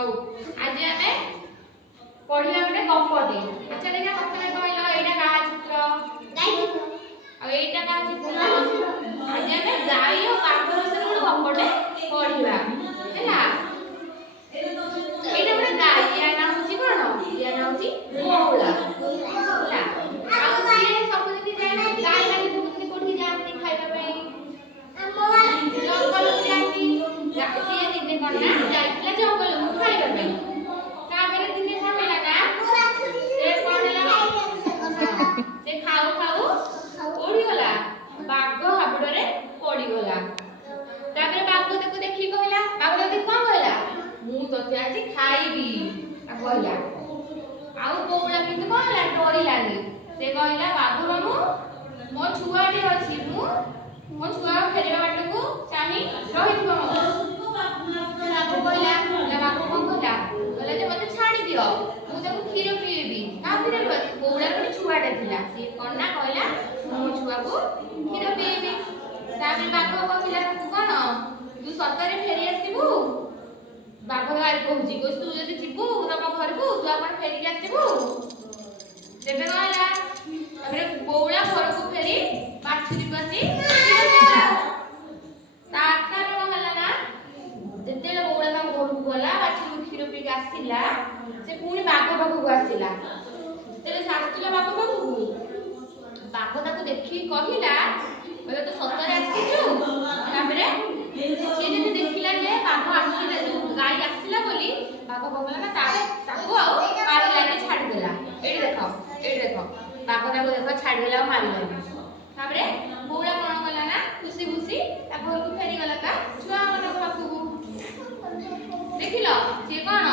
ହଉ ଆଜି ଆମେ ପଢିଲା ଗୋଟେ ଗପଟେ। ଆଚ୍ଛା ଦେଖିଆ ମତେ କହିଲ ଏଇଟା କାହା ଚିତ୍ର? ଗାଈ ଚିତ୍ର। ଆଉ ଏଇଟା କାହା ଚିତ୍ର? ଆଜି ଆମେ ଗାଈ ଓ ବାଘ ବିଷୟରେ ଗୋଟେ ଗପଟେ ପଢିବା ହେଲା। ଏଇଟା ଗୋଟେ ଗାଈ, ୟା ନାଁ ହଉଛି କଣ? ୟା ନାଁ ହଉଛି ବଉଳା ହେଲା। ଆଉ ସିଏ ସବୁଦିନ ଯାଏ ଗାଈ ମାନେ ସବୁଦିନ କୋଉଠି ଯାଆନ୍ତି ଖାଇବା ପାଇଁ? ଜଙ୍ଗଲକୁ ଯାଆନ୍ତି। ସିଏ ଦିନେ କଣ ନା ଯାଇଥିଲା ଜଙ୍ଗଲକୁ ଖାଇବା ପାଇଁ। ତାପରେ ଦିନେ କଣ ହେଲା ନା ସେ କଣ ହେଲା ସେ ଖାଉ ଖାଉ କୋଉଠି ଗଲା? ବାଘ ହାବୁଡରେ ପଡିଗଲା। ତାପରେ ବାଘ ତାକୁ ଦେଖି କହିଲା, ବାଘ ତାକୁ କଣ କହିଲା? ମୁଁ ତତେ ଆଜି ଖାଇବି କହିଲା। ଆଉ ବଉଳା କିନ୍ତୁ କଣ ହେଲା? ଡରିଲାନି। ସେ କହିଲା ବାଘ ମାମୁଁ ମୋ ଛୁଆଟି ଅଛି, ମୁଁ ମୋ ଛୁଆ ଫେରିବା ବାଟକୁ ଚାହିଁ ରହିଥିବ। ବାଘ କହିଲା, ବାଘ କଣ କହିଲା? କହିଲା ଯେ ମତେ ଛାଡି ଦିଅ, ମୁଁ ତାକୁ କ୍ଷୀର ପିଇବି। କାହିଁକି ବଉଳାର ଗୋଟେ ଛୁଆଟା ଥିଲା, ସିଏ କଣ ନା କହିଲା ମୋ ଛୁଆକୁ କ୍ଷୀର ପିଇବି। ତାପରେ ବାଘ କହିଲା ତାକୁ କଣ, ତୁ ସତରେ ଫେରି ଆସିବୁ? ବାଘ ଗାଈ କହୁଛି ତୁ ଯଦି ଯିବୁ ତମ ଘରକୁ ତୁ ଆପଣ ଫେରିକି ଆସିବୁ। ତେବେ କଣ ହେଲା? ତାପରେ ବଉଳା ଘରକୁ ଫେରି ବାଛୁରୀକୁ ଆସି ତାପରେ କଣ ହେଲା ନା ଯେତେବେଳେ ବଉଳା ତା ଘରକୁ ଗଲା, ବାଛୁରୀକୁ କ୍ଷୀର ପିଇକି ଆସିଲା, ସେ ପୁଣି ବାଘ ପାଖକୁ ଆସିଲା। ଯେତେବେଳେ ସେ ଆସିଥିଲା ବାଘ ପାଖକୁ, ବାଘ ତାକୁ ଦେଖିକି କହିଲା ତୁ ସତରେ ଆସିଛୁ? ତାପରେ ସିଏ ଯଦି ଦେଖିଲା ଯେ ବାଘ ଆସିଲା, ଯୋଉ ଗାଈ ଆସିଲା ବୋଲି, ବାଘ କଣ କଲା ନା ତାକୁ ଆଉ ମାରିଲାନି, ଛାଡ଼ିଦେଲା। ଏଇଠି ଦେଖ, ଏଇଠି ଦେଖ, ବାଘ ତାକୁ ଦେଖ ଛାଡ଼ିଦେଲା ଆଉ ମାରିଲାନି। ତାପରେ ବଉଳା କଣ କଲା ନା ଖୁସି ଖୁସି ତା ଘରକୁ ଫେରିଗଲା ତା ଛୁଆ ମାନଙ୍କ ପାଖକୁ। ଦେଖିଲ ସିଏ କଣ